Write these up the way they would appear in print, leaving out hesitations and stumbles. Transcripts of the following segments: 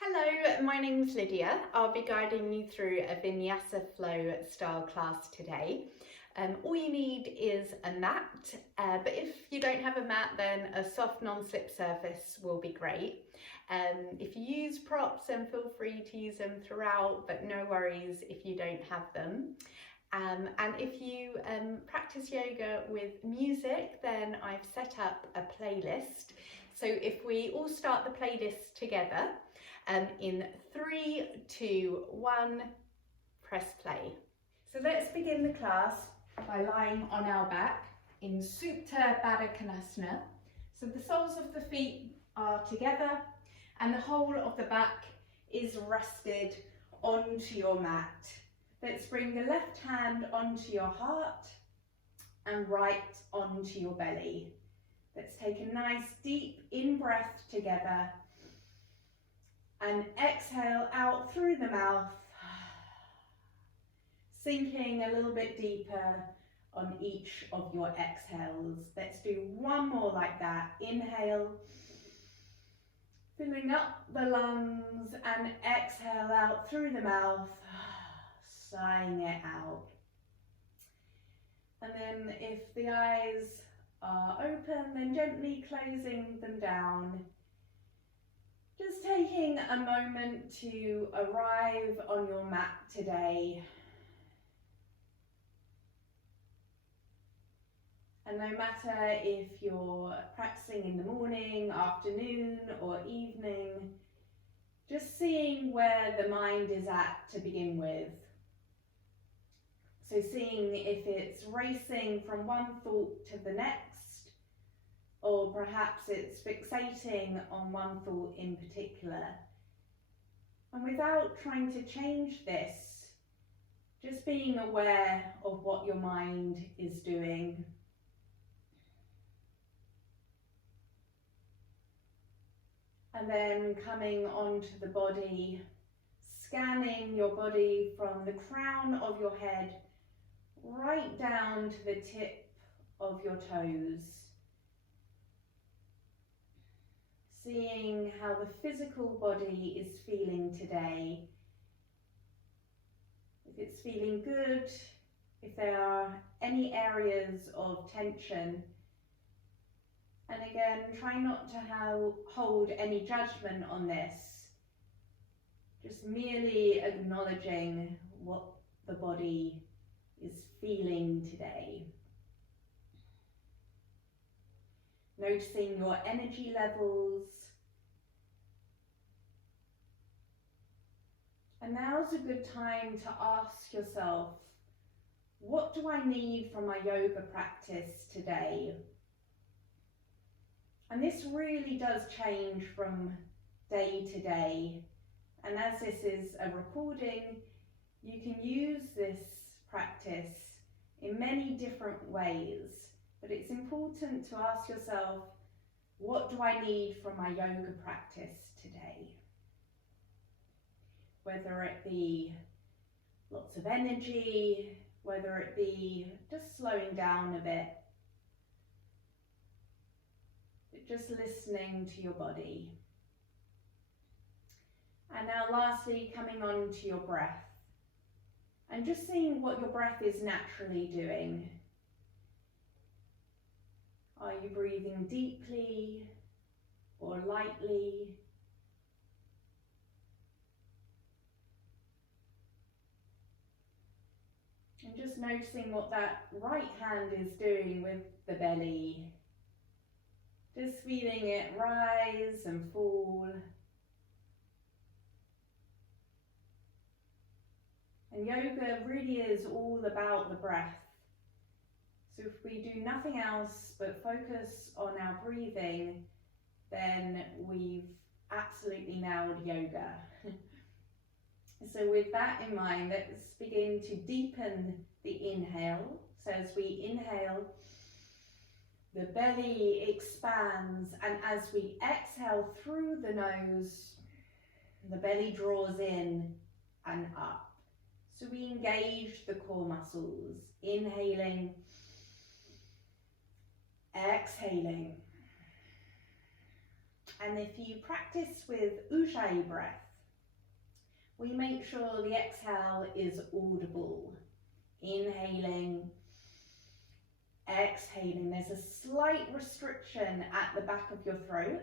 Hello, my name's Lydia. I'll be guiding you through a Vinyasa Flow style class today. All you need is a mat, but if you don't have a mat, then a soft non-slip surface will be great. If you use props, then feel free to use them throughout, but no worries if you don't have them. And if you practice yoga with music, then I've set up a playlist. So if we all start the playlist together, in 3, 2, 1, press play. So let's begin the class by lying on our back in Supta Baddha Konasana. So the soles of the feet are together and the whole of the back is rested onto your mat. Let's bring the left hand onto your heart and right onto your belly. Let's take a nice deep in-breath together and exhale out through the mouth, sinking a little bit deeper on each of your exhales. Let's do one more like that. Inhale, filling up the lungs, and exhale out through the mouth, sighing it out. And then if the eyes are open, then gently closing them down. Just taking a moment to arrive on your mat today. And no matter if you're practicing in the morning, afternoon, or evening, just seeing where the mind is at to begin with. So seeing if it's racing from one thought to the next, or perhaps it's fixating on one thought in particular. And without trying to change this, just being aware of what your mind is doing. And then coming onto the body, scanning your body from the crown of your head right down to the tip of your toes. Seeing how the physical body is feeling today. If it's feeling good, if there are any areas of tension. And again, try not to hold any judgment on this. Just merely acknowledging what the body is feeling today. Noticing your energy levels. And now's a good time to ask yourself, what do I need from my yoga practice today? And this really does change from day to day. And as this is a recording, you can use this practice in many different ways. But it's important to ask yourself, what do I need from my yoga practice today? Whether it be lots of energy, whether it be just slowing down a bit, but just listening to your body. And now lastly, coming on to your breath and just seeing what your breath is naturally doing. Are you breathing deeply or lightly? And just noticing what that right hand is doing with the belly. Just feeling it rise and fall. And yoga really is all about the breath. So if we do nothing else but focus on our breathing, then we've absolutely nailed yoga. So with that in mind, let's begin to deepen the inhale. So as we inhale, the belly expands, and as we exhale through the nose, the belly draws in and up. So we engage the core muscles, inhaling, exhaling. And if you practice with Ujjayi breath, We make sure the exhale is audible. Inhaling, exhaling. There's a slight restriction at the back of your throat.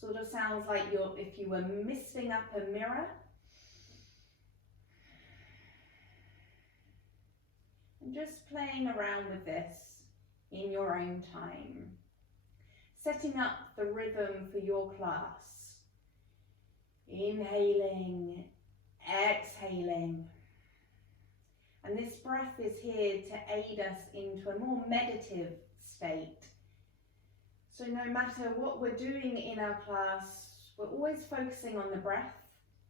Sort of sounds like if you were misting up a mirror. And just playing around with this in your own time. Setting up the rhythm for your class. Inhaling, exhaling. And this breath is here to aid us into a more meditative state. So no matter what we're doing in our class, we're always focusing on the breath.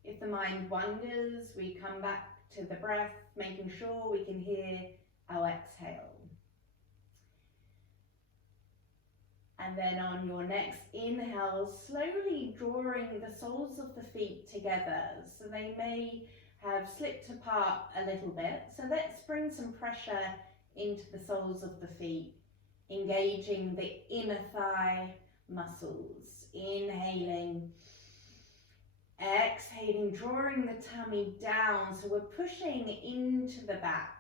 If the mind wanders, we come back to the breath, making sure we can hear our exhale. And then on your next inhale, slowly drawing the soles of the feet together. So they may have slipped apart a little bit. So let's bring some pressure into the soles of the feet, engaging the inner thigh muscles. Inhaling, exhaling, drawing the tummy down. So we're pushing into the back.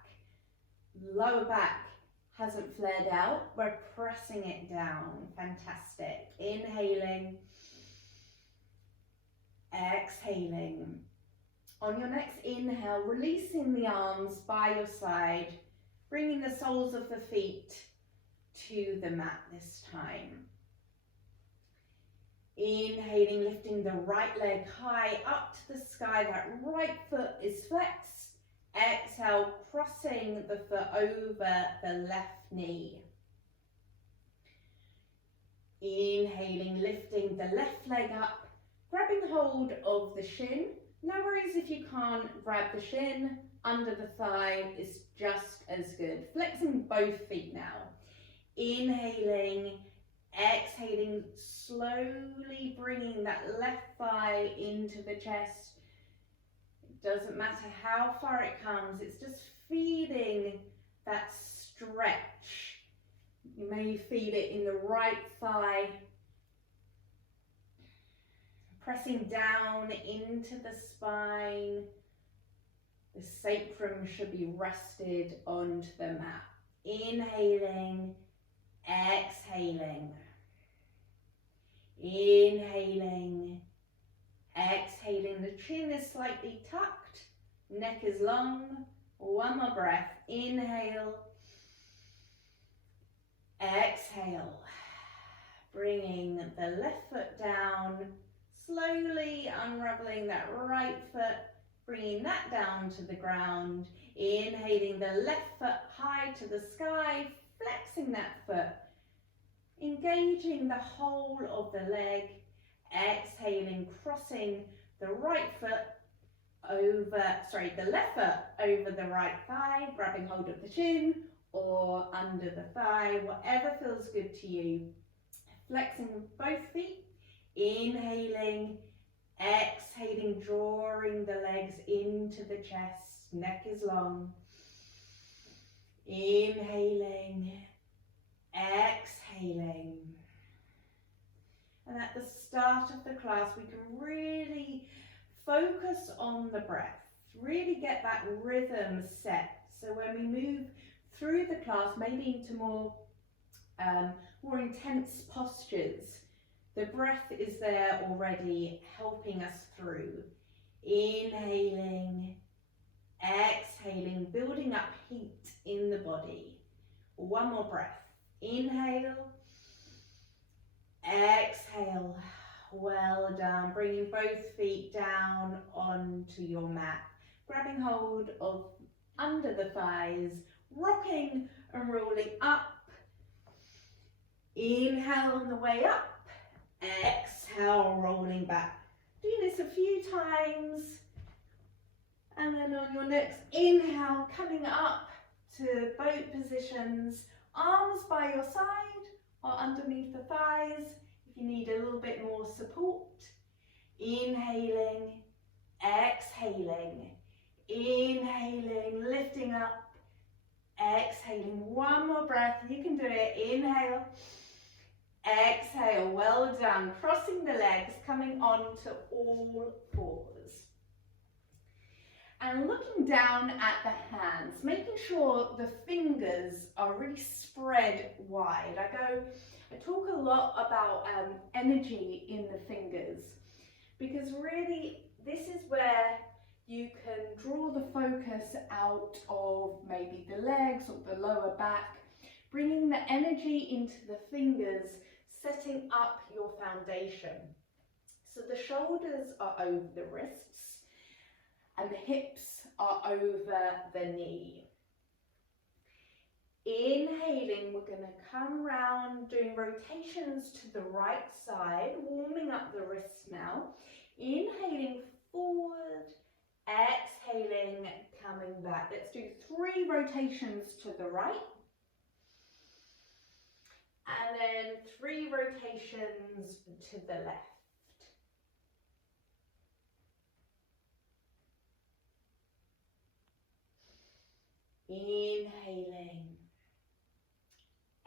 Lower back hasn't flared out. We're pressing it down. Fantastic. Inhaling, exhaling. On your next inhale, releasing the arms by your side, bringing the soles of the feet to the mat this time. Inhaling, lifting the right leg high up to the sky. That right foot is flexed. Exhale, crossing the foot over the left knee. Inhaling, lifting the left leg up, grabbing hold of the shin. No worries if you can't grab the shin, under the thigh is just as good. Flexing both feet now. Inhaling, exhaling, slowly bringing that left thigh into the chest. It doesn't matter how far it comes, it's just feeling that stretch. You may feel it in the right thigh. Pressing down into the spine. The sacrum should be rested onto the mat. Inhaling, exhaling. Inhaling, exhaling. The chin is slightly tucked, neck is long. One more breath. Inhale, exhale. Bringing the left foot down. Slowly unraveling that right foot, bringing that down to the ground. Inhaling the left foot high to the sky, flexing that foot. Engaging the whole of the leg. Exhaling, crossing the right foot over, the left foot over the right thigh, grabbing hold of the chin or under the thigh, whatever feels good to you. Flexing both feet. Inhaling, exhaling, drawing the legs into the chest, neck is long. Inhaling, exhaling. And at the start of the class, we can really focus on the breath, really get that rhythm set. So when we move through the class, maybe into more intense postures, the breath is there already helping us through. Inhaling, exhaling, building up heat in the body. One more breath. Inhale, exhale. Well done. Bringing both feet down onto your mat. Grabbing hold of under the thighs, rocking and rolling up. Inhale on the way up. Exhale, rolling back. Do this a few times. And then on your next inhale, coming up to boat positions, arms by your side or underneath the thighs if you need a little bit more support. Inhaling, exhaling, inhaling, lifting up, exhaling. One more breath, you can do it. Inhale, exhale, well done. Crossing the legs, coming on to all fours. And looking down at the hands, making sure the fingers are really spread wide. I talk a lot about energy in the fingers, because really this is where you can draw the focus out of maybe the legs or the lower back, bringing the energy into the fingers, setting up your foundation. So the shoulders are over the wrists and the hips are over the knee. Inhaling, we're going to come round, doing rotations to the right side, warming up the wrists now. Inhaling forward, exhaling, coming back. Let's do 3 rotations to the right. And then 3 rotations to the left. Inhaling,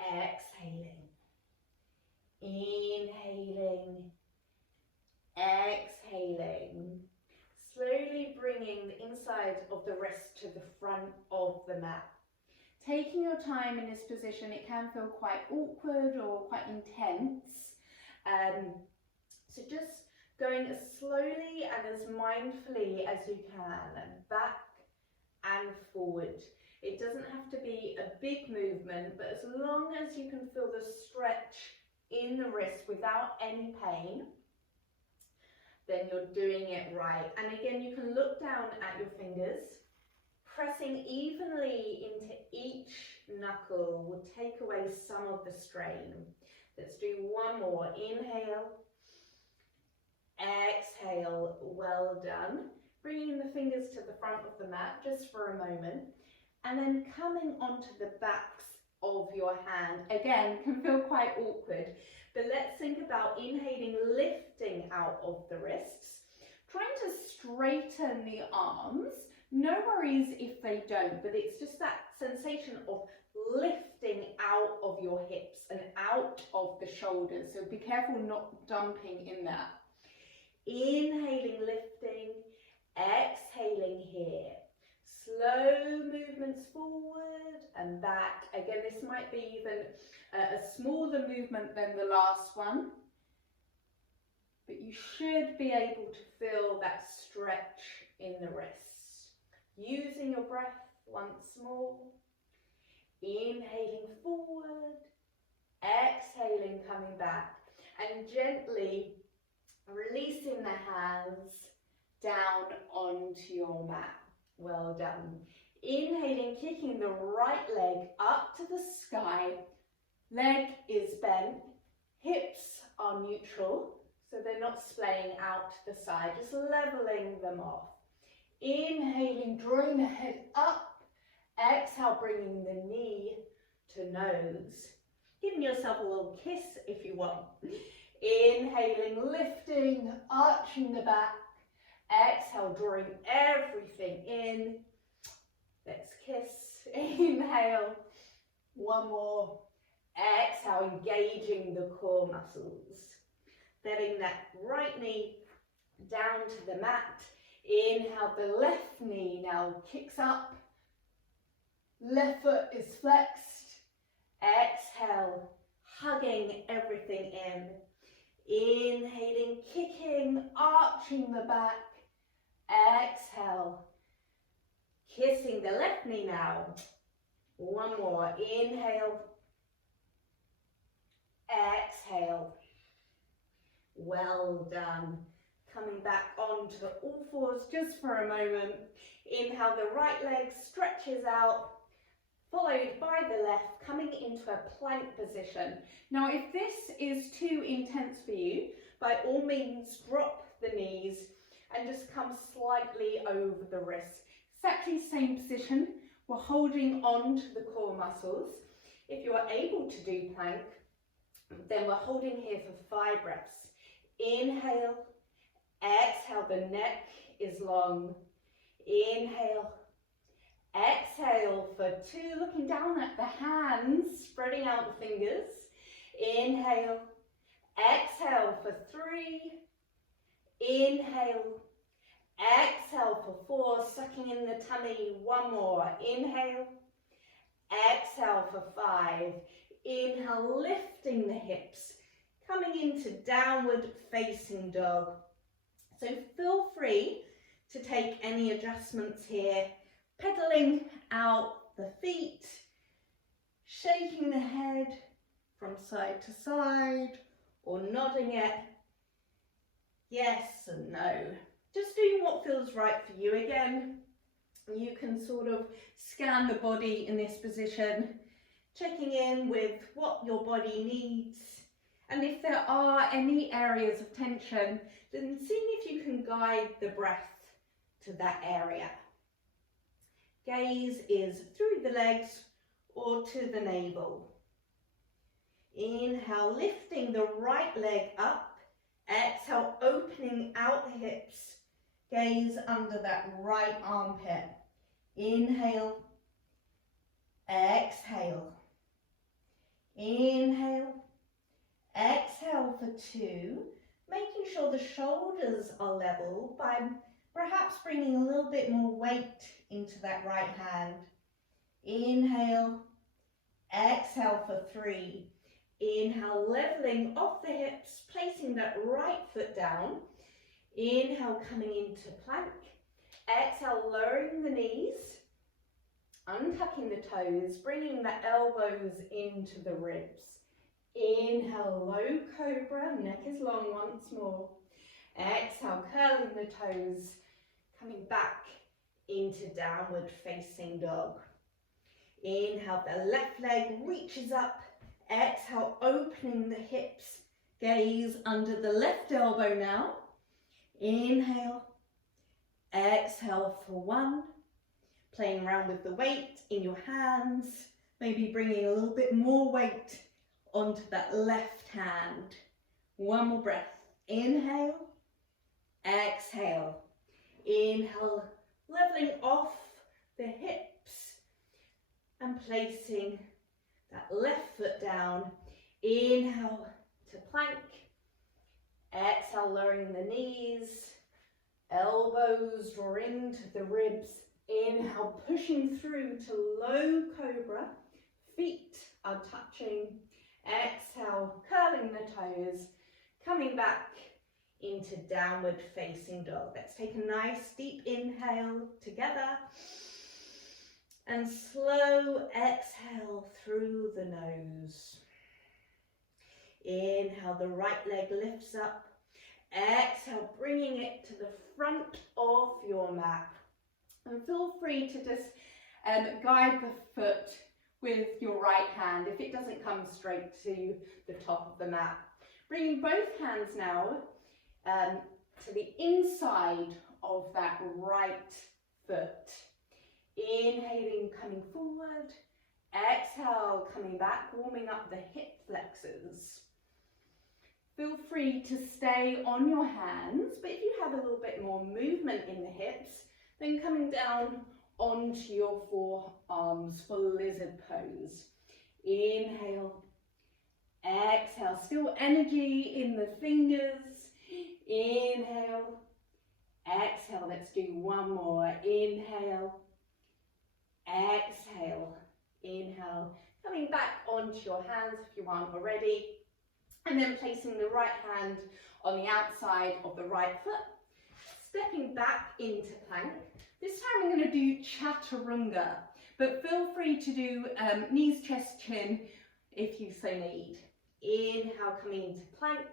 exhaling, inhaling, exhaling. Slowly bringing the inside of the wrist to the front of the mat. Taking your time in this position, it can feel quite awkward or quite intense. So just going as slowly and as mindfully as you can, back and forward. It doesn't have to be a big movement, but as long as you can feel the stretch in the wrist without any pain, then you're doing it right. And again, you can look down at your fingers. Pressing evenly into each knuckle will take away some of the strain. Let's do one more. Inhale, exhale, well done. Bringing the fingers to the front of the mat just for a moment. And then coming onto the backs of your hand. Again, can feel quite awkward, but let's think about inhaling, lifting out of the wrists. Trying to straighten the arms. No worries if they don't, but it's just that sensation of lifting out of your hips and out of the shoulders. So be careful not dumping in that. Inhaling, lifting, exhaling here. Slow movements forward and back. Again, this might be even a smaller movement than the last one, but you should be able to feel that stretch in the wrist. Using your breath once more. Inhaling forward, exhaling, coming back, and gently releasing the hands down onto your mat. Well done. Inhaling, kicking the right leg up to the sky. Leg is bent, hips are neutral, so they're not splaying out to the side, just leveling them off. Inhaling, drawing the head up. Exhale, bringing the knee to nose. Giving yourself a little kiss if you want. Inhaling, lifting, arching the back. Exhale, drawing everything in. Let's kiss. Inhale. One more. Exhale, engaging the core muscles. Letting that right knee down to the mat. Inhale, the left knee now kicks up. Left foot is flexed. Exhale, hugging everything in. Inhaling, kicking, arching the back. Exhale, kissing the left knee now. One more. Inhale. Exhale. Well done. Coming back onto all fours just for a moment. Inhale, the right leg stretches out, followed by the left, coming into a plank position. Now, if this is too intense for you, by all means, drop the knees and just come slightly over the wrists. Exactly same position. We're holding on to the core muscles. If you are able to do plank, then we're holding here for 5 breaths. Inhale, exhale, the neck is long. Inhale, exhale for 2, looking down at the hands, spreading out the fingers. Inhale, exhale for 3. Inhale, Exhale for 4, sucking in the tummy. 1 more. Inhale. Exhale for 5. Inhale, lifting the hips, coming into downward facing dog. So feel free to take any adjustments here, pedaling out the feet, shaking the head from side to side, or nodding it yes and no. Just doing what feels right for you again. You can sort of scan the body in this position, checking in with what your body needs. And if there are any areas of tension, then seeing if you can guide the breath to that area. Gaze is through the legs or to the navel. Inhale, lifting the right leg up. Exhale, opening out the hips. Gaze under that right armpit. Inhale. Exhale. Inhale. Exhale for 2. Making sure the shoulders are level by perhaps bringing a little bit more weight into that right hand. Inhale. Exhale for 3. Inhale, leveling off the hips, placing that right foot down. Inhale, coming into plank. Exhale, lowering the knees, untucking the toes, bringing the elbows into the ribs. Inhale, low cobra, neck is long once more. Exhale, curling the toes, coming back into downward facing dog. Inhale, the left leg reaches up. Exhale, opening the hips, gaze under the left elbow now. Inhale, exhale for 1. Playing around with the weight in your hands, maybe bringing a little bit more weight onto that left hand. 1 more breath. Inhale, exhale. Inhale, leveling off the hips and placing that left foot down. Inhale to plank. Exhale, lowering the knees. Elbows draw into the ribs. Inhale, pushing through to low cobra. Feet are touching. Exhale, curling the toes. Coming back into downward facing dog. Let's take a nice deep inhale together. And slow exhale through the nose. Inhale, the right leg lifts up. Exhale, bringing it to the front of your mat. And feel free to just guide the foot with your right hand if it doesn't come straight to the top of the mat. Bringing both hands now to the inside of that right foot. Inhaling, coming forward. Exhale, coming back, warming up the hip flexors. Feel free to stay on your hands, but if you have a little bit more movement in the hips, then coming down onto your forearms for lizard pose. Inhale, exhale, still energy in the fingers. Inhale, exhale, let's do 1 more. Inhale, exhale, inhale, coming back onto your hands if you aren't already, and then placing the right hand on the outside of the right foot, stepping back into plank. This time I'm going to do chaturanga, but feel free to do knees, chest, chin if you so need. Inhale, coming into plank.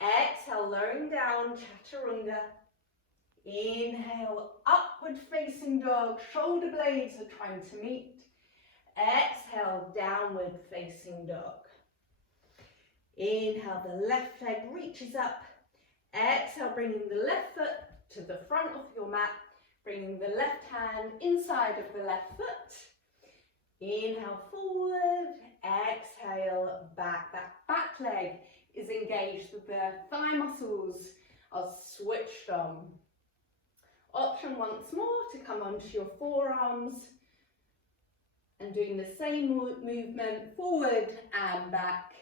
Exhale, lowering down, chaturanga. Inhale, upward facing dog, shoulder blades are trying to meet. Exhale, downward facing dog. Inhale, the left leg reaches up. Exhale, bringing the left foot to the front of your mat, bringing the left hand inside of the left foot. Inhale, forward. Exhale, back. That back leg is engaged, the thigh muscles are switched on. Option once more to come onto your forearms and doing the same movement, forward and back,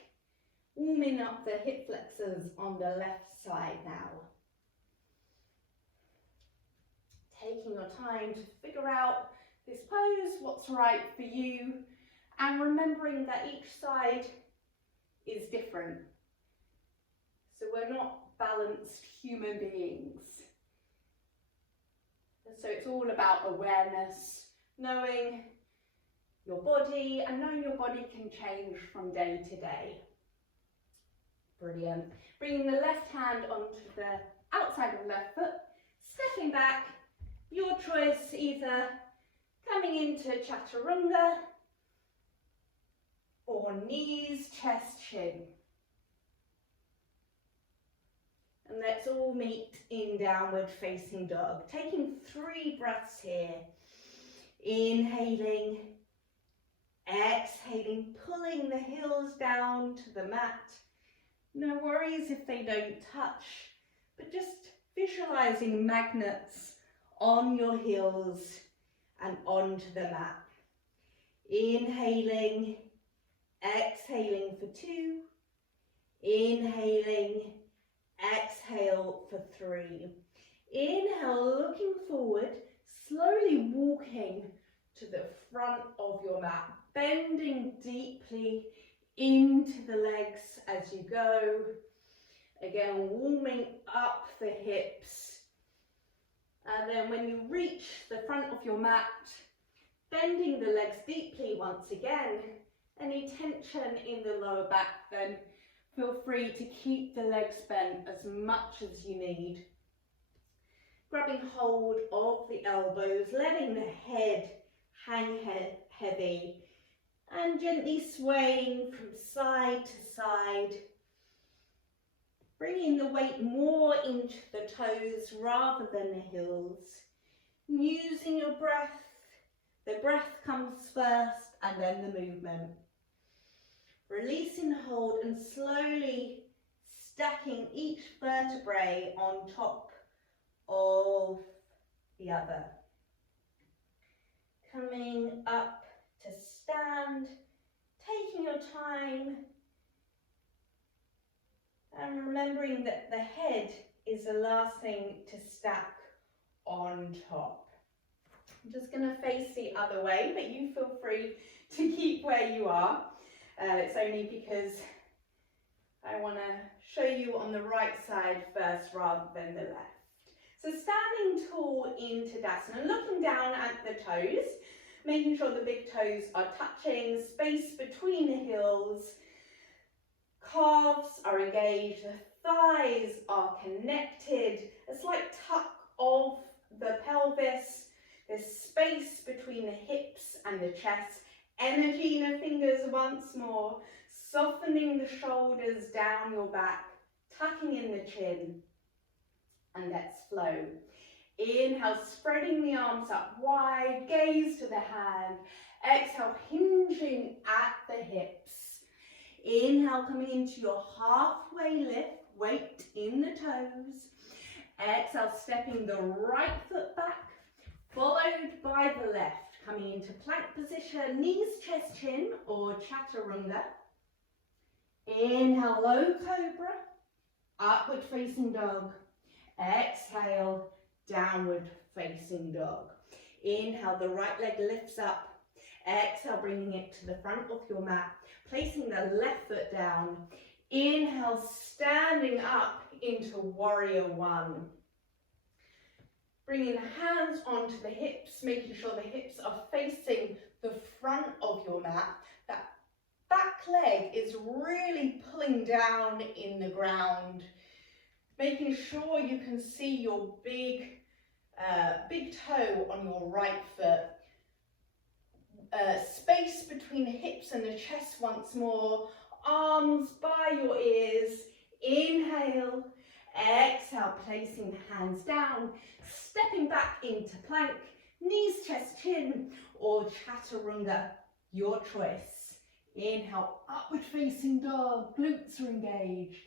warming up the hip flexors on the left side now. Taking your time to figure out this pose, what's right for you, and remembering that each side is different. So we're not balanced human beings. So it's all about awareness, knowing your body, and knowing your body can change from day to day. Brilliant. Bringing the left hand onto the outside of the left foot, stepping back, your choice, either coming into chaturanga or knees, chest, chin. And let's all meet in downward facing dog. Taking 3 breaths here. Inhaling, exhaling, pulling the heels down to the mat. No worries if they don't touch, but just visualizing magnets on your heels and onto the mat. Inhaling, exhaling for 2. Inhaling, exhale for 3. Inhale, looking forward, slowly walking to the front of your mat, bending deeply into the legs as you go. Again, warming up the hips. And then when you reach the front of your mat, bending the legs deeply once again. Any tension in the lower back, then feel free to keep the legs bent as much as you need. Grabbing hold of the elbows, letting the head hang heavy, and gently swaying from side to side. Bringing the weight more into the toes rather than the heels. Using your breath. The breath comes first and then the movement. Releasing hold and slowly stacking each vertebrae on top of the other. Coming up to stand, taking your time, and remembering that the head is the last thing to stack on top. I'm just going to face the other way, but you feel free to keep where you are. It's only because I want to show you on the right side first rather than the left. So standing tall in Tadasana, looking down at the toes, making sure the big toes are touching, space between the heels, calves are engaged, the thighs are connected, a slight tuck of the pelvis, there's space between the hips and the chest, energy in the fingers once more, softening the shoulders down your back, tucking in the chin, and let's flow. Inhale, spreading the arms up wide, gaze to the hand. Exhale, hinging at the hips. Inhale, coming into your halfway lift, weight in the toes. Exhale, stepping the right foot back, followed by the left. Coming into plank position, knees, chest, chin, or chaturanga. Inhale, low cobra, upward facing dog. Exhale, downward facing dog. Inhale, the right leg lifts up. Exhale, bringing it to the front of your mat, placing the left foot down. Inhale, standing up into warrior one. Bringing the hands onto the hips, making sure the hips are facing the front of your mat. That back leg is really pulling down in the ground. Making sure you can see your big toe on your right foot. Space between the hips and the chest once more. Arms by your ears. Inhale. Exhale, placing the hands down. Stepping back into plank. Knees, chest, chin, or chaturanga. Your choice. Inhale, upward facing dog. Glutes are engaged.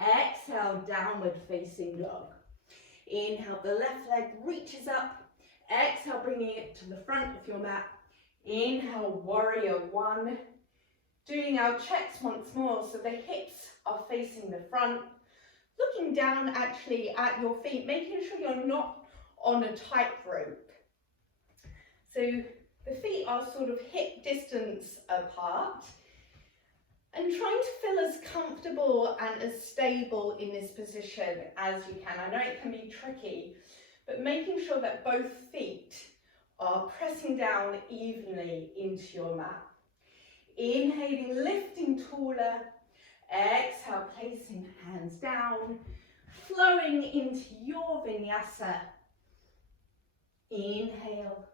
Exhale, downward facing dog. Inhale, the left leg reaches up. Exhale, bringing it to the front of your mat. Inhale, warrior one. Doing our checks once more, so the hips are facing the front. Looking down actually at your feet, making sure you're not on a tightrope. So the feet are sort of hip distance apart, and trying to feel as comfortable and as stable in this position as you can. I know it can be tricky, but making sure that both feet are pressing down evenly into your mat. Inhaling, lifting taller. Exhale, placing hands down, flowing into your vinyasa. Inhale.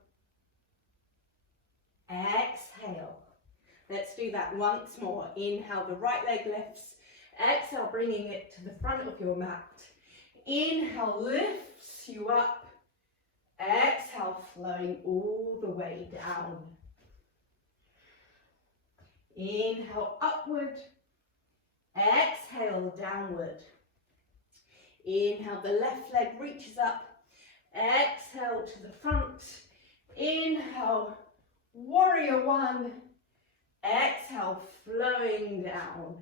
Exhale. Let's do that once more. Inhale, the right leg lifts. Exhale, bringing it to the front of your mat. Inhale, lifts you up. Exhale, flowing all the way down. Inhale, upward. Exhale, downward. Inhale, the left leg reaches up. Exhale to the front. Inhale, warrior one. Exhale, flowing down.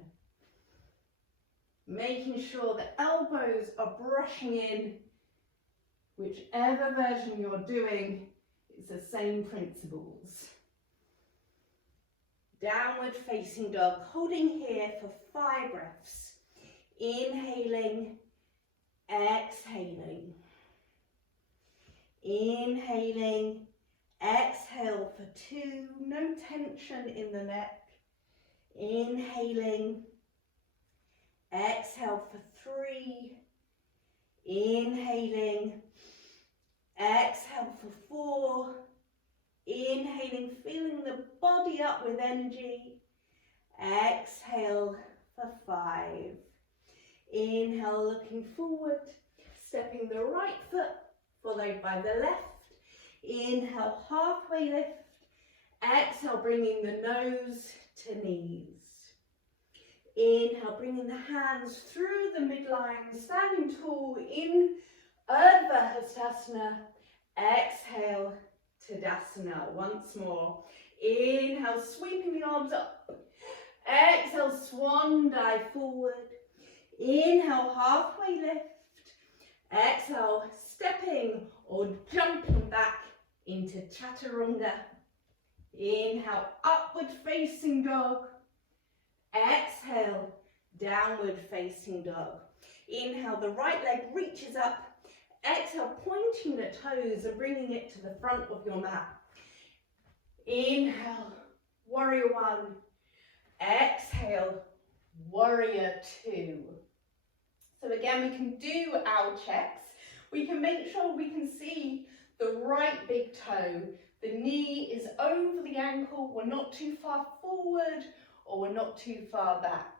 Making sure the elbows are brushing in. Whichever version you're doing, it's the same principles. Downward facing dog, holding here for 5 breaths. Inhaling, exhaling. Inhaling, exhale for 2, no tension in the neck. Inhaling, exhale for 3. Inhaling, exhale for 4. Inhaling, filling the body up with energy. Exhale for 5. Inhale, looking forward, stepping the right foot, followed by the left. Inhale, halfway lift. Exhale, bringing the nose to knees. Inhale, bringing the hands through the midline, standing tall in Urdhva Hastasana. Exhale, Tadasana. Once more. Inhale, sweeping the arms up. Exhale, swan dive forward. Inhale, halfway lift. Exhale, stepping or jumping back into Chaturanga. Inhale, upward facing dog. Exhale, downward facing dog. Inhale, the right leg reaches up. Exhale, pointing the toes and bringing it to the front of your mat. Inhale, warrior one. Exhale, warrior two. So again, we can do our checks. We can make sure we can see the right big toe. The knee is over the ankle. We're not too far forward or we're not too far back.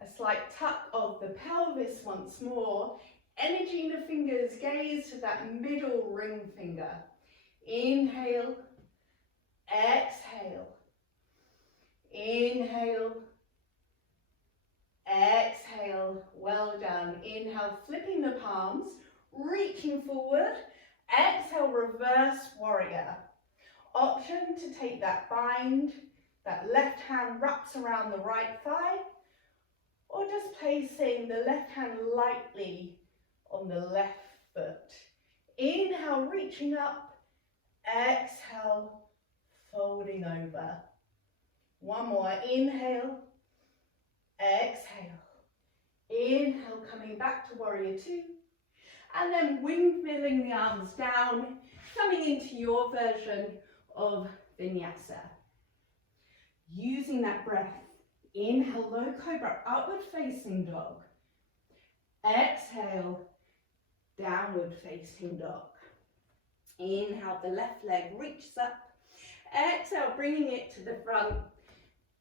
A slight tuck of the pelvis once more. Energy in the fingers, gaze to that middle ring finger. Inhale, exhale. Inhale, exhale. Well done. Inhale, flipping the palms, reaching forward. Exhale, reverse warrior. Option to take that bind, that left hand wraps around the right thigh, or just placing the left hand lightly on the left foot. Inhale, reaching up. Exhale, folding over. One more. Inhale, exhale. Inhale, coming back to warrior two. And then windmilling the arms down, coming into your version of vinyasa. Using that breath. Inhale, low cobra, upward facing dog. Exhale, downward facing dog. Inhale, the left leg reaches up. Exhale, bringing it to the front.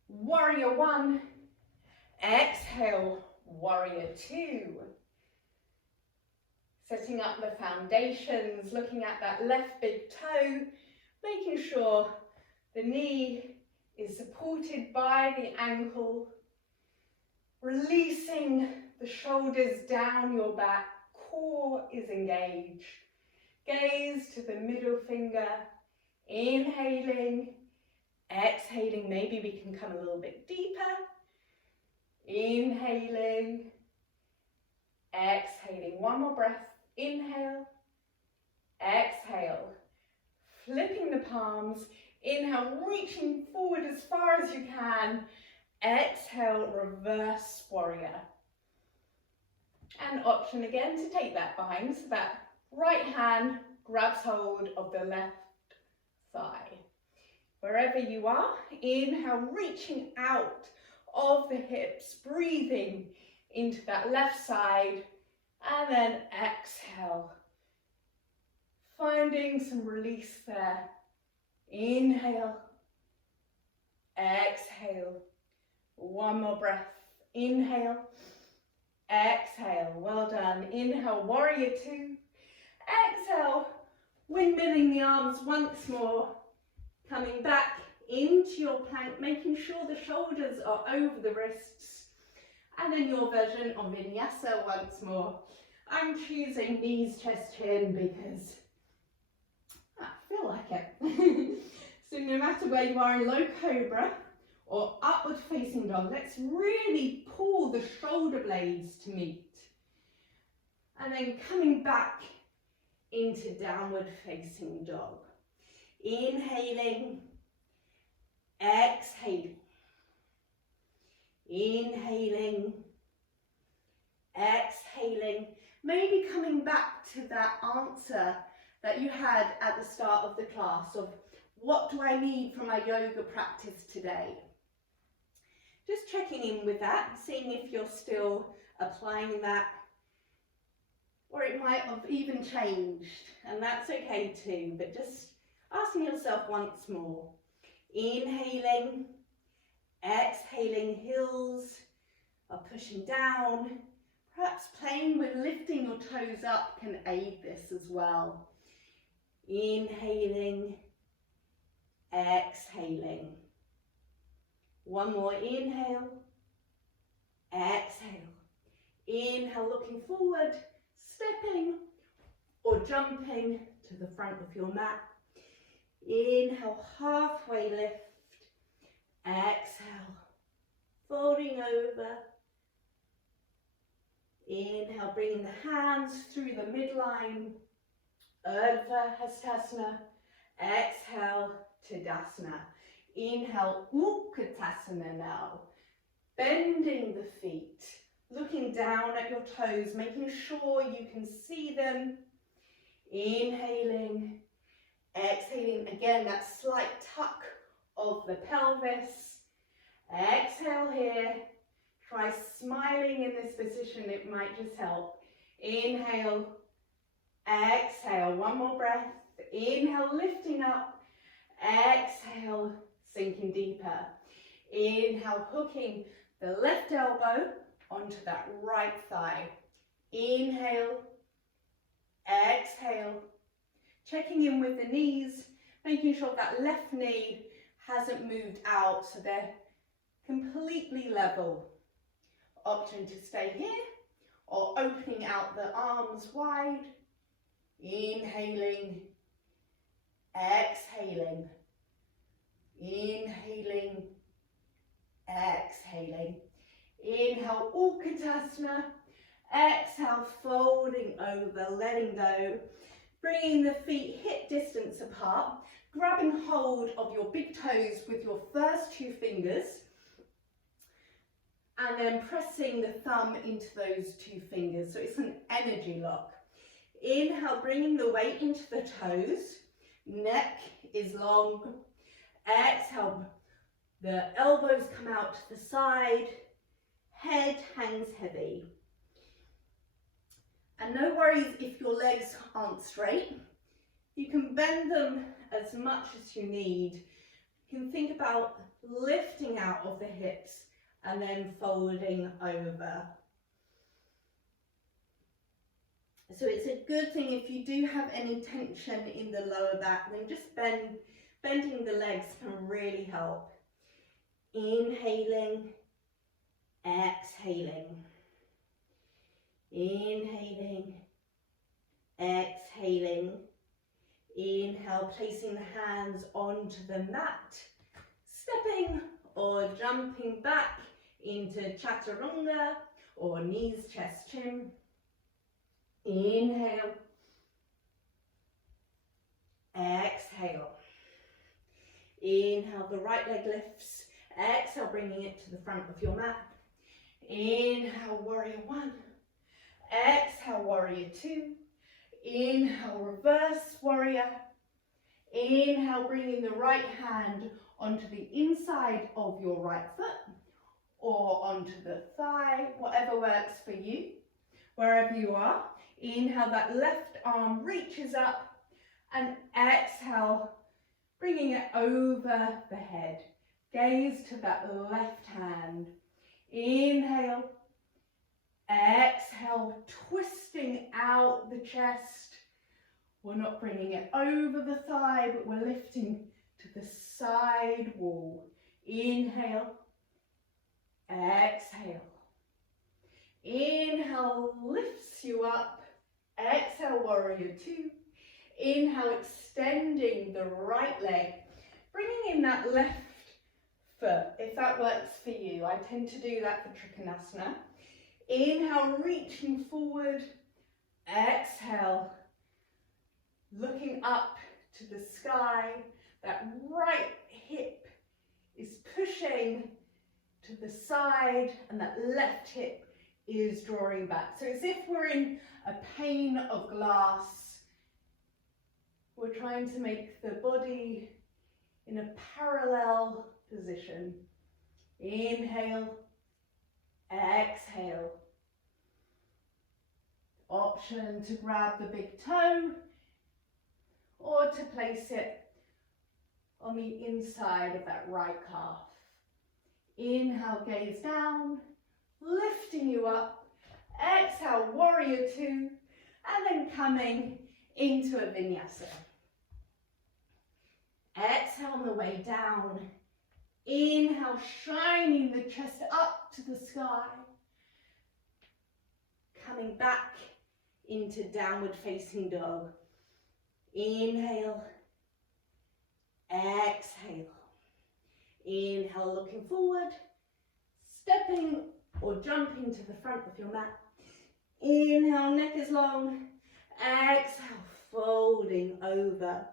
Warrior one. Exhale, warrior two. Setting up the foundations, looking at that left big toe, making sure the knee is supported by the ankle. Releasing the shoulders down your back, core is engaged. Gaze to the middle finger, inhaling, exhaling, maybe we can come a little bit deeper. Inhaling, exhaling, one more breath. Inhale, exhale. Flipping the palms. Inhale, reaching forward as far as you can. Exhale, reverse warrior. And option again to take that behind, so that right hand grabs hold of the left thigh. Wherever you are, inhale, reaching out of the hips, breathing into that left side, and then exhale, finding some release there. Inhale, exhale, one more breath. Inhale, exhale, well done. Inhale, warrior two. Exhale, windmilling the arms once more, coming back into your plank, making sure the shoulders are over the wrists. And then your version of Vinyasa once more. I'm choosing knees, chest, chin because I feel like it. So no matter where you are in low cobra or upward facing dog, let's really pull the shoulder blades to meet. And then coming back into downward facing dog. Inhaling, exhaling. Inhaling, exhaling. Maybe coming back to that answer that you had at the start of the class of what do I need from my yoga practice today? Just checking in with that, seeing if you're still applying that, or it might have even changed, and that's okay too, but just asking yourself once more. Inhaling, exhaling, heels are pushing down. Perhaps playing with lifting your toes up can aid this as well. Inhaling, exhaling. One more inhale, exhale. Inhale, looking forward, stepping or jumping to the front of your mat. Inhale, halfway lift. Exhale, folding over. Inhale, bringing the hands through the midline. Urdhva Hastasana. Exhale, Tadasana. Inhale, Utkatasana now. Bending the feet, looking down at your toes, making sure you can see them. Inhaling, exhaling. Again, that slight tuck of the pelvis. Exhale here. Try smiling in this position, it might just help. Inhale, exhale, one more breath. Inhale, lifting up. Exhale, sinking deeper. Inhale, hooking the left elbow onto that right thigh. Inhale, exhale. Checking in with the knees, making sure that left knee hasn't moved out, so they're completely level. Option to stay here or opening out the arms wide. Inhaling, exhaling. Inhaling, exhaling. Inhale, Utkatasana. Exhale, folding over, letting go. Bringing the feet hip distance apart. Grabbing hold of your big toes with your first two fingers. And then pressing the thumb into those two fingers. So it's an energy lock. Inhale, bringing the weight into the toes. Neck is long. Exhale, the elbows come out to the side. Head hangs heavy. And no worries if your legs aren't straight. You can bend them as much as you need. You can think about lifting out of the hips and then folding over. So it's a good thing if you do have any tension in the lower back, then just bending the legs can really help. Inhaling, exhaling. Inhaling, exhaling. Inhale, placing the hands onto the mat, stepping or jumping back into chaturanga or knees, chest, chin. Inhale. Exhale. Inhale, the right leg lifts. Exhale, bringing it to the front of your mat. Inhale, warrior one. Exhale, warrior two. Inhale, reverse warrior. Inhale, bringing the right hand onto the inside of your right foot or onto the thigh, whatever works for you, wherever you are. Inhale, that left arm reaches up, and exhale, bringing it over the head. Gaze to that left hand. Inhale. Exhale, twisting out the chest. We're not bringing it over the thigh, but we're lifting to the side wall. Inhale. Exhale. Inhale, lifts you up. Exhale, warrior two. Inhale, extending the right leg, bringing in that left foot, if that works for you. I tend to do that for Trikonasana. Inhale, reaching forward. Exhale, looking up to the sky. That right hip is pushing to the side, and that left hip is drawing back. So as if we're in a pane of glass. We're trying to make the body in a parallel position. Inhale, exhale. Option to grab the big toe or to place it on the inside of that right calf. Inhale, gaze down, lifting you up. Exhale, warrior two, and then coming into a vinyasa. Exhale on the way down. Inhale, shining the chest up to the sky. Coming back into downward facing dog. Inhale. Exhale. Inhale, looking forward. Stepping or jumping to the front of your mat. Inhale, neck is long. Exhale, folding over.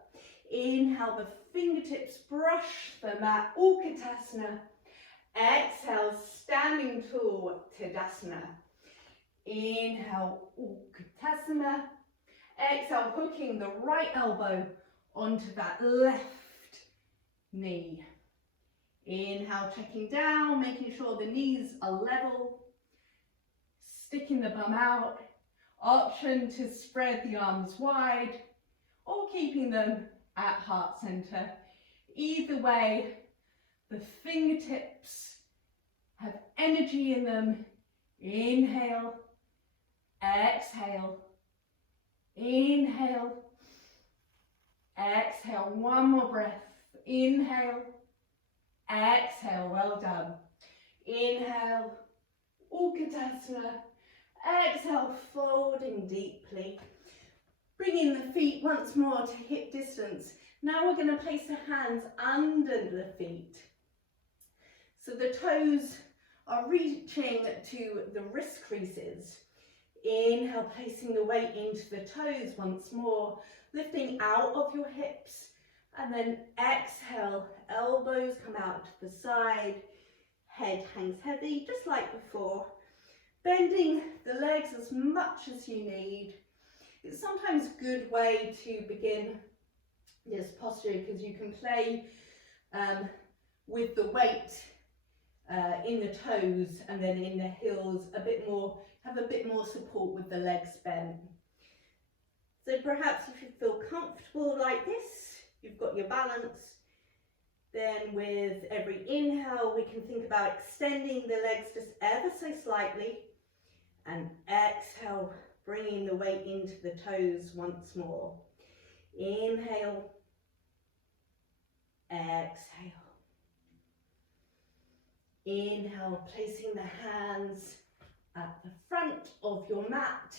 Inhale, the fingertips brush the mat, Utkatasana. Exhale, standing tall, Tadasana. Inhale, Utkatasana. Exhale, hooking the right elbow onto that left knee. Inhale, checking down, making sure the knees are level. Sticking the bum out. Option to spread the arms wide or keeping them at heart center. Either way, the fingertips have energy in them. Inhale, exhale, inhale, exhale. One more breath. Inhale, exhale. Well done. Inhale, Utkatasana. Exhale, folding deeply. Bringing the feet once more to hip distance. Now we're going to place the hands under the feet. So the toes are reaching to the wrist creases. Inhale, placing the weight into the toes once more. Lifting out of your hips. And then exhale, elbows come out to the side. Head hangs heavy, just like before. Bending the legs as much as you need. It's sometimes a good way to begin this posture because you can play with the weight in the toes and then in the heels a bit more, have a bit more support with the legs bent. So perhaps if you feel comfortable like this, you've got your balance, then with every inhale we can think about extending the legs just ever so slightly. And exhale, bringing the weight into the toes once more. Inhale, exhale. Inhale, placing the hands at the front of your mat,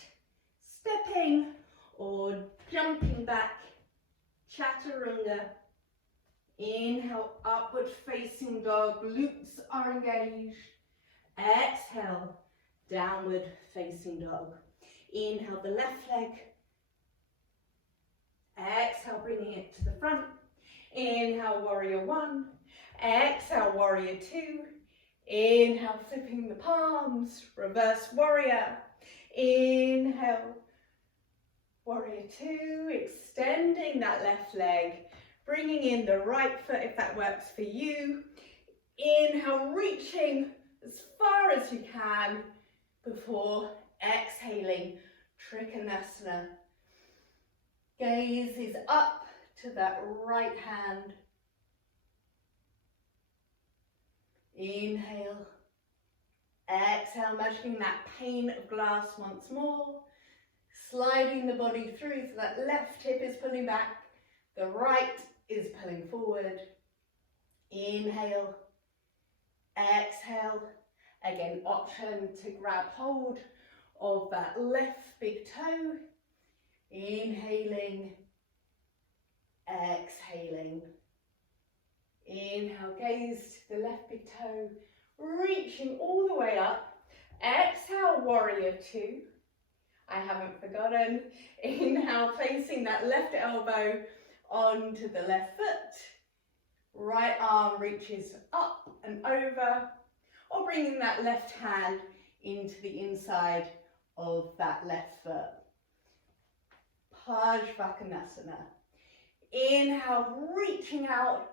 stepping or jumping back, chaturanga. Inhale, upward facing dog, glutes are engaged. Exhale, downward facing dog. Inhale the left leg. Exhale, bringing it to the front. Inhale, warrior one. Exhale, warrior two. Inhale, flipping the palms, reverse warrior. Inhale, warrior two, extending that left leg, bringing in the right foot if that works for you. Inhale, reaching as far as you can before exhaling, Trikonasana. Gaze is up to that right hand. Inhale, exhale, measuring that pane of glass once more, sliding the body through so that left hip is pulling back, the right is pulling forward. Inhale, exhale, again option to grab hold of that left big toe. Inhaling, exhaling. Inhale, gaze to the left big toe, reaching all the way up. Exhale, warrior two. I haven't forgotten. Inhale, placing that left elbow onto the left foot. Right arm reaches up and over, or bringing that left hand into the inside of that left foot. Pajvakonasana. Inhale, reaching out.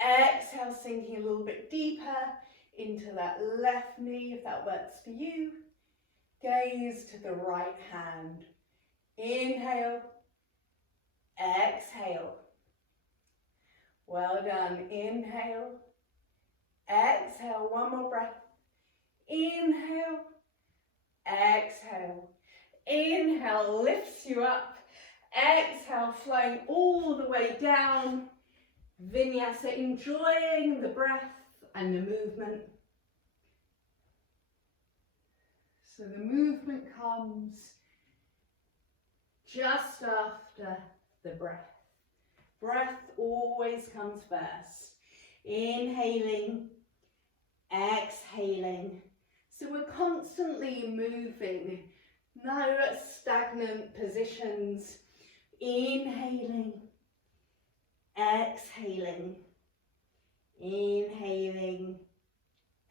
Exhale, sinking a little bit deeper into that left knee if that works for you. Gaze to the right hand. Inhale, exhale. Well done. Inhale, exhale. One more breath. Inhale, exhale. Inhale lifts you up. Exhale, flowing all the way down. Vinyasa, enjoying the breath and the movement. So the movement comes just after the breath. Breath always comes first. Inhaling, exhaling. So we're constantly moving, no stagnant positions. Inhaling, exhaling, inhaling,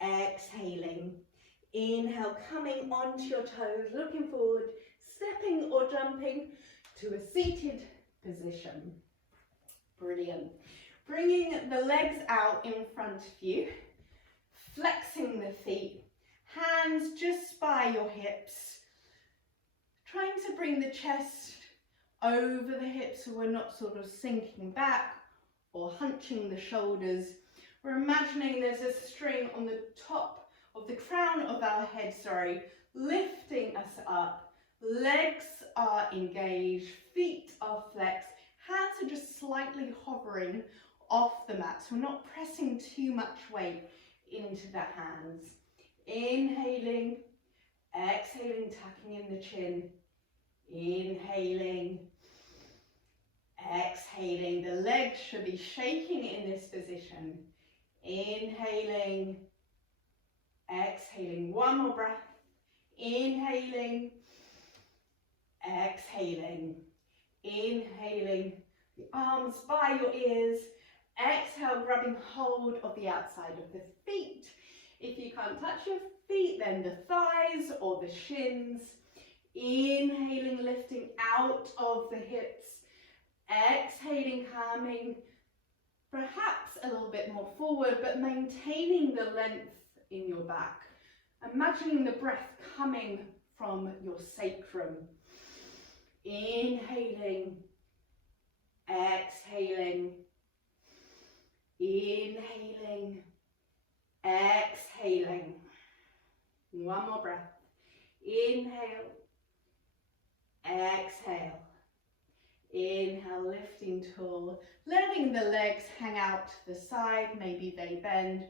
exhaling. Inhale, coming onto your toes, looking forward, stepping or jumping to a seated position. Brilliant. Bringing the legs out in front of you, flexing the feet, hands just by your hips, trying to bring the chest over the hips so we're not sort of sinking back or hunching the shoulders. We're imagining there's a string on the top of the crown of our head, lifting us up. Legs are engaged, feet are flexed, hands are just slightly hovering off the mat, so we're not pressing too much weight into the hands. Inhaling, exhaling, tucking in the chin. Inhaling, exhaling. The legs should be shaking in this position. Inhaling, exhaling. One more breath. Inhaling, exhaling. Inhaling, the arms by your ears. Exhale, grabbing hold of the outside of the feet. If you can't touch your feet, then the thighs or the shins. Inhaling, lifting out of the hips. Exhaling, calming, perhaps a little bit more forward, but maintaining the length in your back. Imagining the breath coming from your sacrum. Inhaling, exhaling, inhaling, exhaling. One more breath. Inhale, exhale. Inhale, lifting tall, letting the legs hang out to the side, maybe they bend,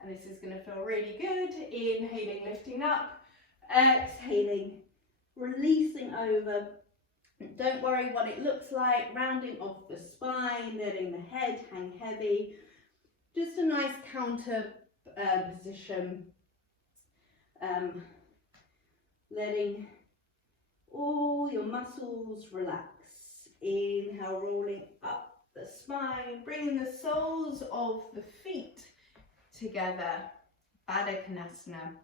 and this is going to feel really good. Inhaling, lifting up, exhaling, releasing over. Don't worry what it looks like, rounding off the spine, letting the head hang heavy. Just a nice counter position, letting all your muscles relax. Inhale, rolling up the spine, bringing the soles of the feet together, Baddha Konasana.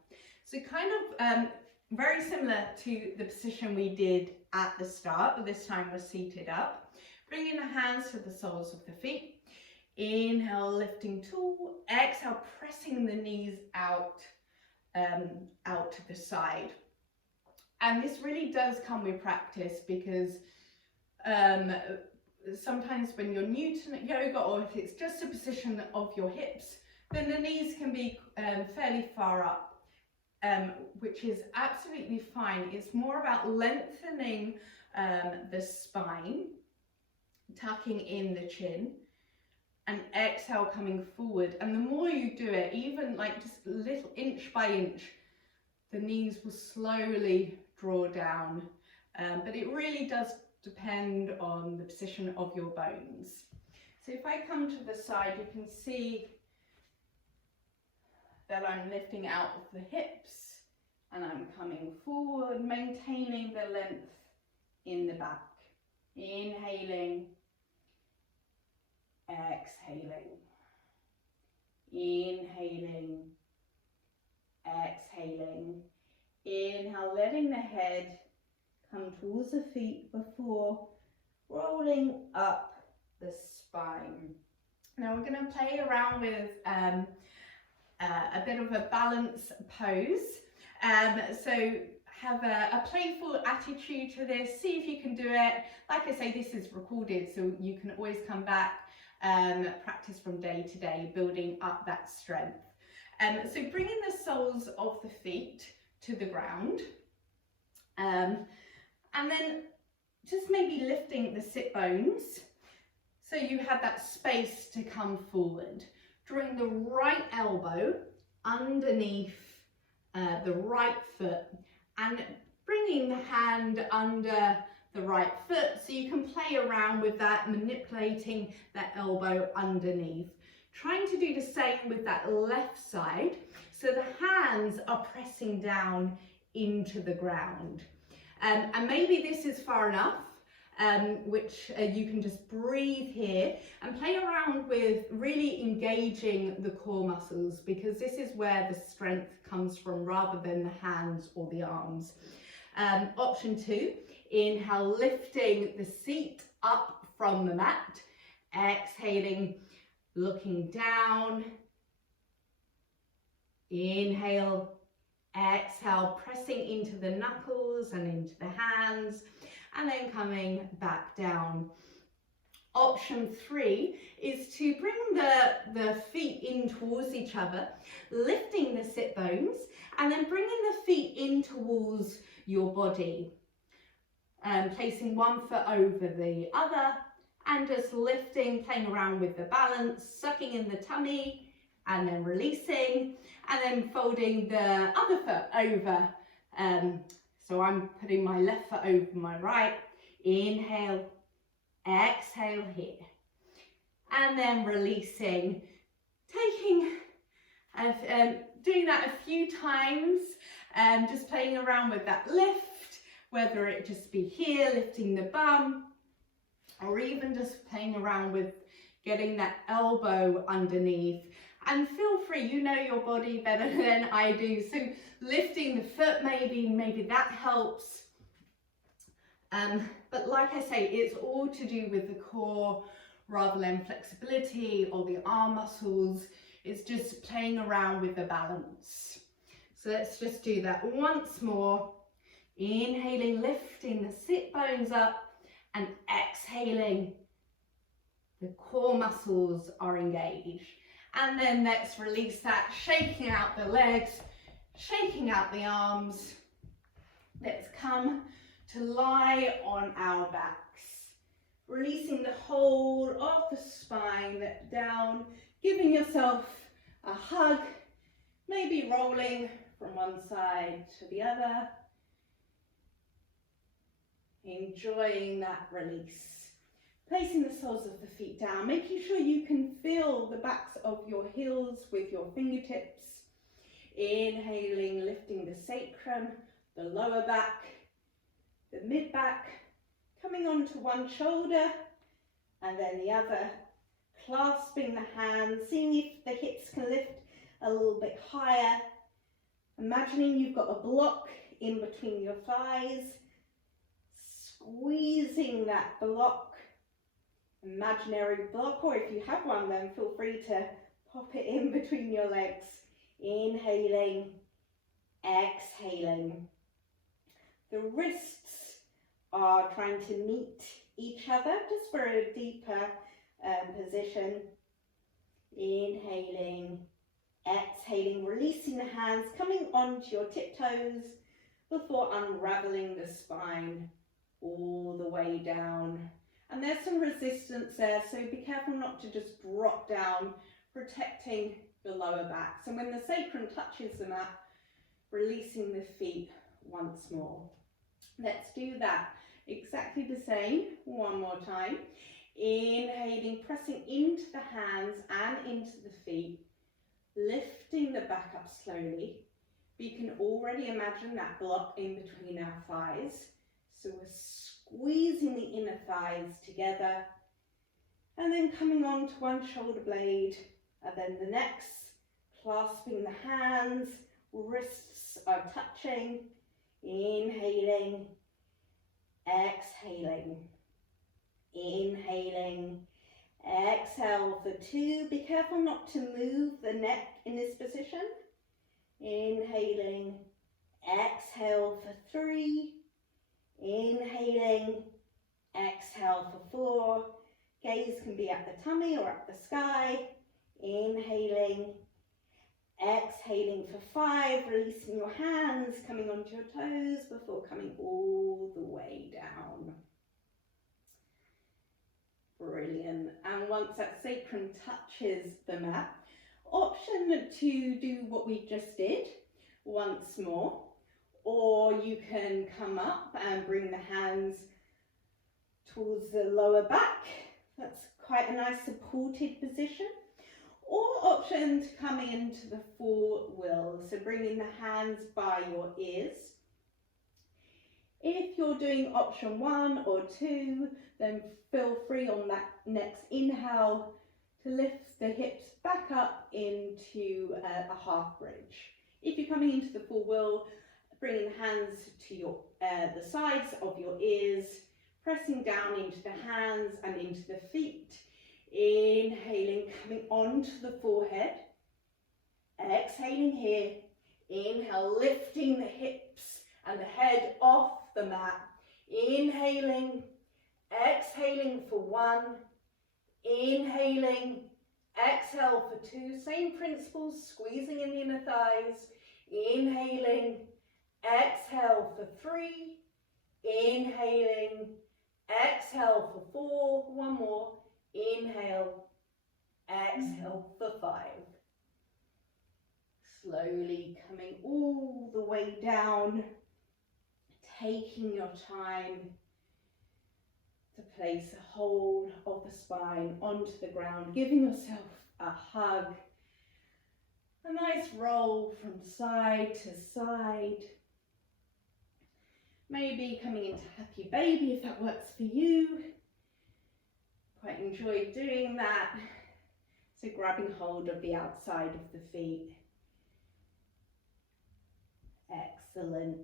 So kind of very similar to the position we did at the start, but this time we're seated up. Bringing the hands to the soles of the feet. Inhale, lifting tall. Exhale, pressing the knees out, out to the side. And this really does come with practice, because sometimes when you're new to yoga, or if it's just a position of your hips, then the knees can be fairly far up, which is absolutely fine. It's more about lengthening the spine, tucking in the chin, and exhale, coming forward. And the more you do it, even like just little inch by inch, the knees will slowly draw down. But it really does depend on the position of your bones. So if I come to the side, you can see that I'm lifting out of the hips and I'm coming forward, maintaining the length in the back. Inhaling, exhaling, inhaling, exhaling. Inhale, letting the head come towards the feet before rolling up the spine. Now we're going to play around with a bit of a balance pose. So have a playful attitude to this. See if you can do it. Like I say, this is recorded, so you can always come back, practice from day to day, building up that strength. So bringing the soles of the feet to the ground, and then just maybe lifting the sit bones so you have that space to come forward. Drawing the right elbow underneath the right foot and bringing the hand under the right foot, so you can play around with that, manipulating that elbow underneath. Trying to do the same with that left side, so the hands are pressing down into the ground. And maybe this is far enough, which you can just breathe here and play around with really engaging the core muscles, because this is where the strength comes from rather than the hands or the arms. Option 2, inhale, lifting the seat up from the mat, exhaling, looking down, inhale, exhale, pressing into the knuckles and into the hands, and then coming back down. Option 3 is to bring the feet in towards each other, lifting the sit bones, and then bringing the feet in towards your body, placing one foot over the other, and just lifting, playing around with the balance, sucking in the tummy, and then releasing, and then folding the other foot over. So I'm putting my left foot over my right. Inhale, exhale here, and then releasing, taking, doing that a few times, just playing around with that lift, whether it just be here, lifting the bum, or even just playing around with getting that elbow underneath. And feel free, you know your body better than I do, so lifting the foot, maybe that helps. But like I say, it's all to do with the core rather than flexibility or the arm muscles. It's just playing around with the balance. So let's just do that once more. Inhaling, lifting the sit bones up, and exhaling, the core muscles are engaged. And then let's release that, shaking out the legs, shaking out the arms. Let's come to lie on our backs, releasing the whole of the spine down, giving yourself a hug, maybe rolling from one side to the other, enjoying that release. Placing the soles of the feet down, making sure you can feel the backs of your heels with your fingertips. Inhaling, lifting the sacrum, the lower back, the mid-back, coming onto one shoulder and then the other, clasping the hands, seeing if the hips can lift a little bit higher, imagining you've got a block in between your thighs, squeezing that block, imaginary block, or if you have one then feel free to pop it in between your legs, inhaling, exhaling. The wrists are trying to meet each other just for a deeper position. Inhaling, exhaling, releasing the hands, coming onto your tiptoes before unraveling the spine all the way down. And there's some resistance there, so be careful not to just drop down, protecting the lower back. So when the sacrum touches the mat, releasing the feet once more. Let's do that exactly the same one more time. Inhaling, pressing into the hands and into the feet, lifting the back up slowly. You can already imagine that block in between our thighs. So we're squeezing the inner thighs together and then coming on to one shoulder blade and then the next, clasping the hands, wrists are touching, inhaling, exhaling, inhaling, exhale for 2. Be careful not to move the neck in this position. Inhaling, exhale for 3, inhaling, exhale for 4. Gaze can be at the tummy or at the sky. Inhaling, exhaling for 5, releasing your hands, coming onto your toes before coming all the way down. Brilliant. And once that sacrum touches the mat, option to do what we just did once more, or you can come up and bring the hands towards the lower back. That's quite a nice supported position. Or option to come into the 4 wheel, so bringing the hands by your ears. If you're doing option 1 or 2, then feel free on that next inhale to lift the hips back up into a half bridge. If you're coming into the 4 wheel, bringing the hands to your the sides of your ears, pressing down into the hands and into the feet. Inhaling, coming onto the forehead. Exhaling here. Inhale, lifting the hips and the head off the mat. Inhaling, exhaling for 1. Inhaling, exhale for 2. Same principles, squeezing in the inner thighs. Inhaling, exhale for 3. Inhaling, exhale for 4. One more. Inhale, exhale for 5. Slowly coming all the way down, taking your time to place a hold of the spine onto the ground, giving yourself a hug, a nice roll from side to side. Maybe coming into happy baby if that works for you. Quite enjoyed doing that. So grabbing hold of the outside of the feet. Excellent.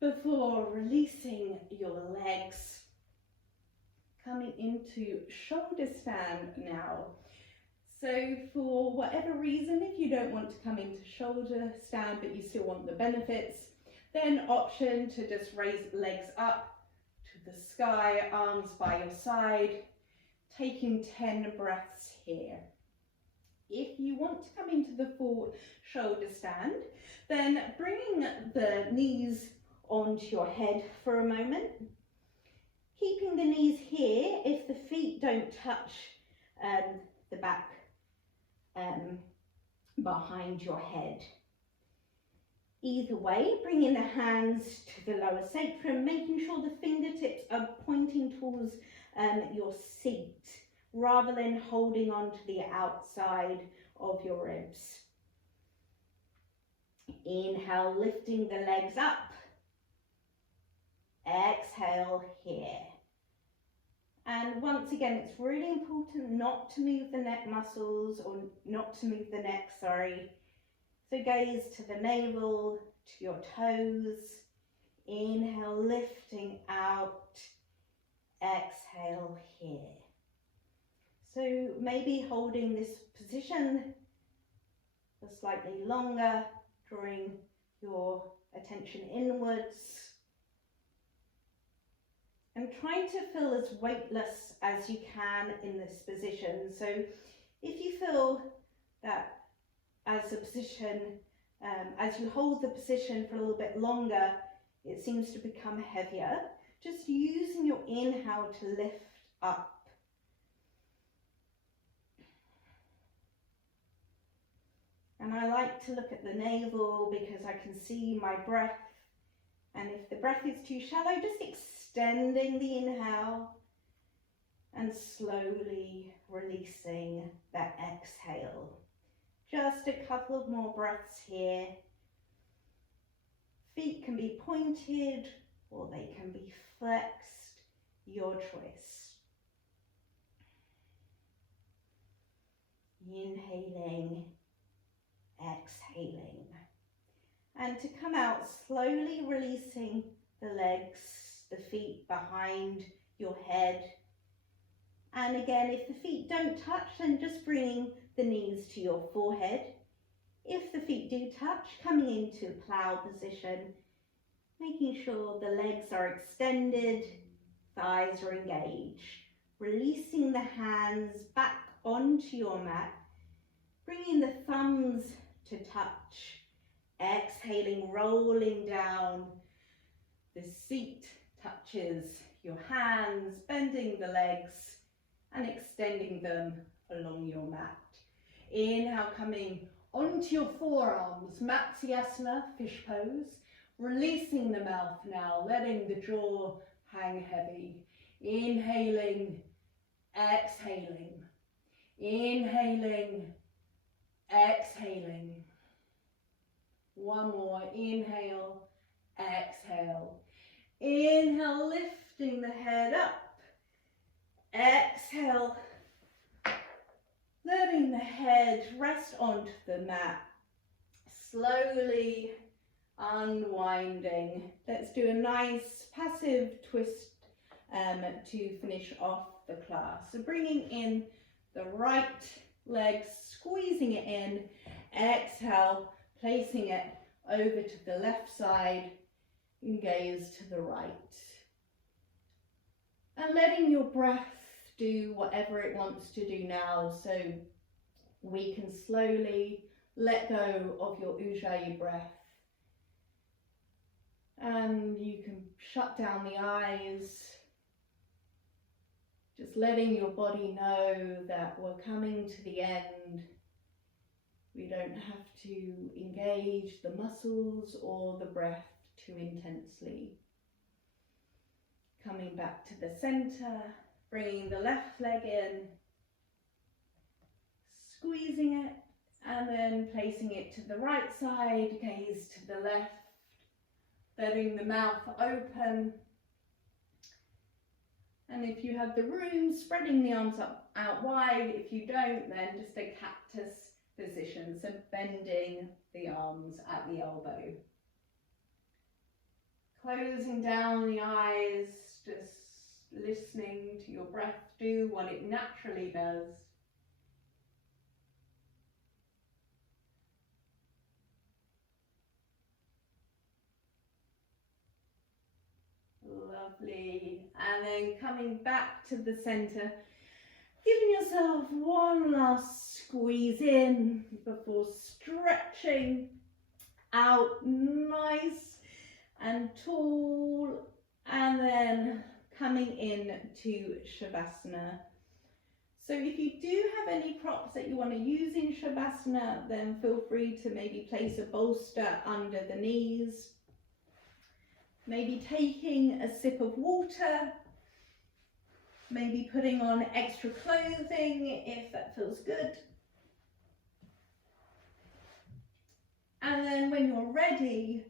Before releasing your legs, coming into shoulder stand now. So for whatever reason, if you don't want to come into shoulder stand but you still want the benefits, then option to just raise legs up to the sky, arms by your side, taking 10 breaths here. If you want to come into the full shoulder stand, then bringing the knees onto your head for a moment, keeping the knees here if the feet don't touch the back behind your head. Either way, bringing the hands to the lower sacrum, making sure the fingertips are pointing towards your seat rather than holding on to the outside of your ribs. Inhale, lifting the legs up. exhale here. And once again, it's really important not to move the neck muscles, or not to move the neck, sorry. So gaze to the navel, to your toes. Inhale, lifting out. Exhale here. So maybe holding this position for slightly longer, drawing your attention inwards. And trying to feel as weightless as you can in this position. So if you feel that as you hold the position for a little bit longer, it seems to become heavier, just using your inhale to lift up. And I like to look at the navel because I can see my breath. And if the breath is too shallow, just extending the inhale and slowly releasing that exhale. Just a couple of more breaths here. Feet can be pointed or they can be flexed, your choice. Inhaling, exhaling. And to come out, slowly releasing the legs, the feet behind your head. And again, if the feet don't touch, then just bringing the knees to your forehead. If the feet do touch, coming into plow position, making sure the legs are extended, thighs are engaged. Releasing the hands back onto your mat, bringing the thumbs to touch. Exhaling, rolling down. The seat touches your hands, bending the legs and extending them along your mat. Inhale, coming onto your forearms, Matsyasana, fish pose. Releasing the mouth now, letting the jaw hang heavy. Inhaling, exhaling. Inhaling, exhaling. One more, inhale, exhale. Inhale, lifting the head up. Exhale, letting the head rest onto the mat. Slowly unwinding. Let's do a nice passive twist to finish off the class. So bringing in the right leg, squeezing it in. Exhale, placing it over to the left side and gaze to the right. And letting your breath do whatever it wants to do now. So we can slowly let go of your Ujjayi breath. And you can shut down the eyes. Just letting your body know that we're coming to the end. We don't have to engage the muscles or the breath too intensely. Coming back to the center, bringing the left leg in, squeezing it, and then placing it to the right side, gaze to the left, letting the mouth open. And if you have the room, spreading the arms out wide. If you don't, then just a cactus position, so bending the arms at the elbow. Closing down the eyes, just listening to your breath do what it naturally does. Lovely. And then coming back to the center, giving yourself one last squeeze in before stretching out nice and tall, and then coming in to Shavasana. So if you do have any props that you want to use in Shavasana, then feel free to maybe place a bolster under the knees. Maybe taking a sip of water, maybe putting on extra clothing if that feels good. And then when you're ready,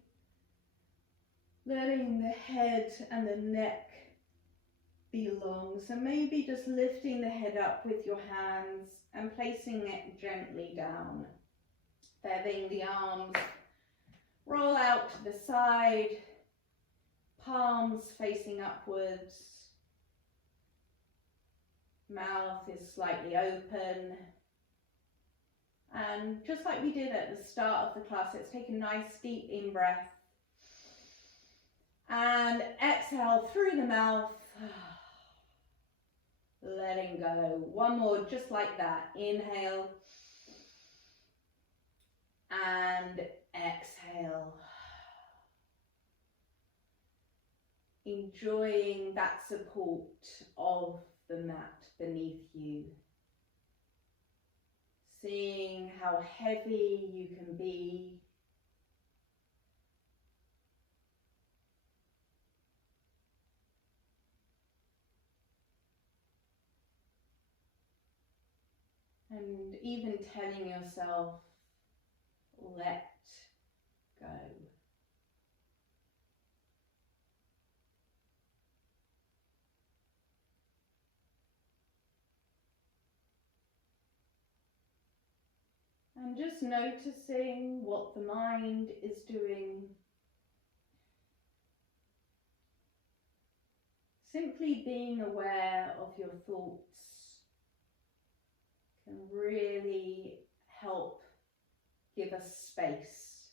letting the head and the neck be long. So maybe just lifting the head up with your hands and placing it gently down. Letting the arms roll out to the side, palms facing upwards. Mouth is slightly open. And just like we did at the start of the class, let's take a nice deep in-breath. And exhale through the mouth. Letting go. One more just like that. Inhale. And exhale. Enjoying that support of the mat beneath you. Seeing how heavy you can be. And even telling yourself, let go. And just noticing what the mind is doing. Simply being aware of your thoughts can really help give us space.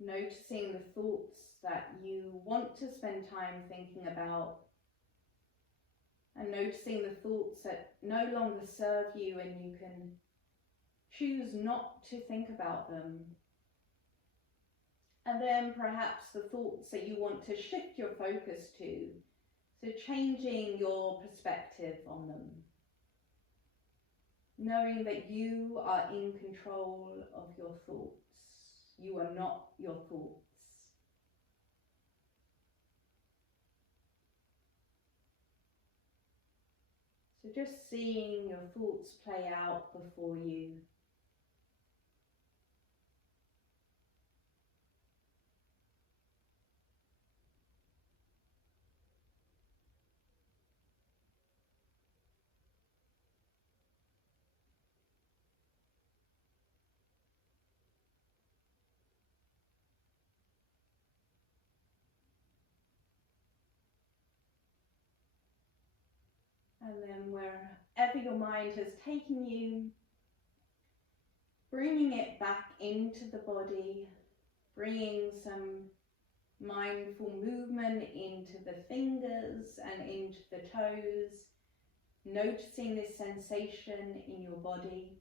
Noticing the thoughts that you want to spend time thinking about, and noticing the thoughts that no longer serve you and you can choose not to think about them. And then perhaps the thoughts that you want to shift your focus to, so changing your perspective on them. Knowing that you are in control of your thoughts. You are not your thoughts. So just seeing your thoughts play out before you. And then wherever your mind has taken you, bringing it back into the body, bringing some mindful movement into the fingers and into the toes, noticing this sensation in your body,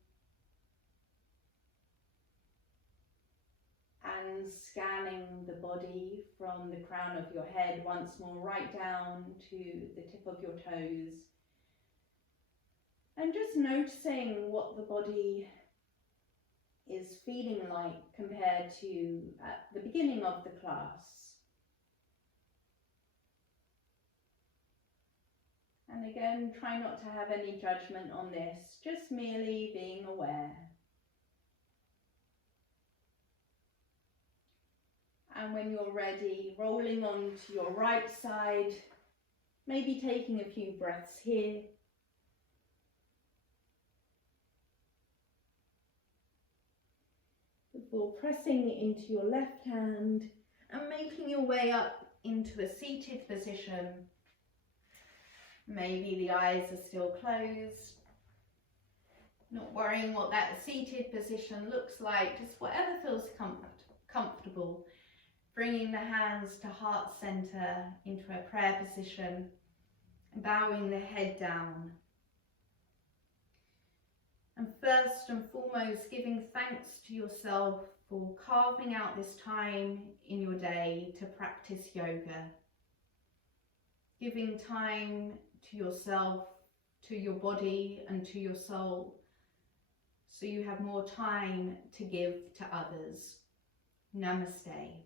and scanning the body from the crown of your head once more right down to the tip of your toes. And just noticing what the body is feeling like compared to at the beginning of the class. And again, try not to have any judgment on this, just merely being aware. And when you're ready, rolling on to your right side, maybe taking a few breaths here. Before pressing into your left hand and making your way up into a seated position. Maybe the eyes are still closed. Not worrying what that seated position looks like, just whatever feels comfortable. Bringing the hands to heart center into a prayer position, bowing the head down. And first and foremost, giving thanks to yourself for carving out this time in your day to practice yoga. Giving time to yourself, to your body and to your soul, so you have more time to give to others. Namaste.